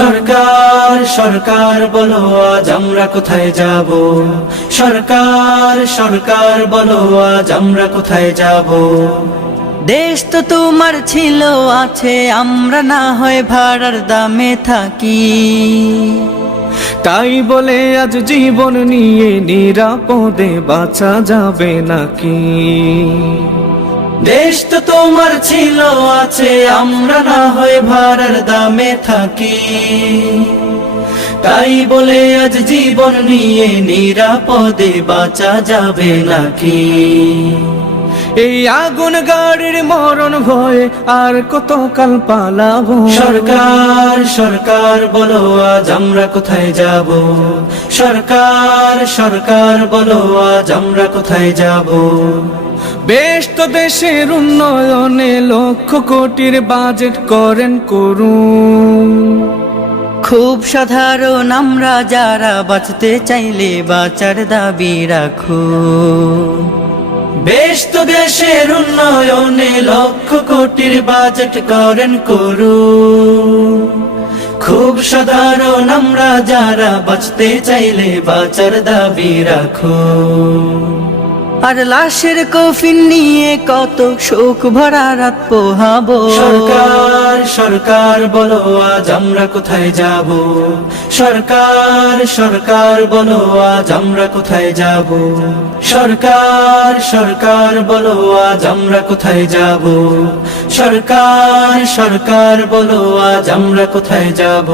সরকার সরকার বলো আজ আমরা কোথায় যাব? সরকার সরকার বলো আজ আমরা কোথায় যাব? দেশ তো তোমার ছিল আছে, আমরা না হয় ভাড়ার দামে থাকি। তাই বলে আজ জীবন নিয়ে নিরাপদে বাঁচা যাবে নাকি? দেশ তো তোমার ছিল আছে, আমরা না হয় ভাড়ার দামে থাকি। তাই বলে আজ জীবন নিয়ে নিরাপদে বাঁচা যাবে নাকি? এই আগুন গাড়ির মরণ ভয়ে আর কতকাল পালাবো? সরকার সরকার বলো আজ আমরা কোথায় যাব? সরকার সরকার বলো আজ আমরা কোথায় যাব? বেশ তো দেশের উন্নয়নে লক্ষ কোটির বাজেট করেন করুন। খুব সাধারণ আমরা যারা বাঁচতে চাইলে বাঁচার দাবি রাখো। বেশ তো দেশের উন্নয়নে লক্ষ কোটির বাজেট করেন করুন। খুব সাধারণ আমরা যারা বাঁচতে চাইলে বাঁচার দাবি রাখো। আর লাশের কফিন নিয়ে কত শোক ভরা রাত পোহাবো। সরকার সরকার বলো আজ আমরা কোথায় যাব? সরকার সরকার বলো আজ আমরা কোথায় যাব? সরকার সরকার বলো আজ আমরা কোথায় যাব? সরকার সরকার বলো আজ আমরা কোথায় যাব?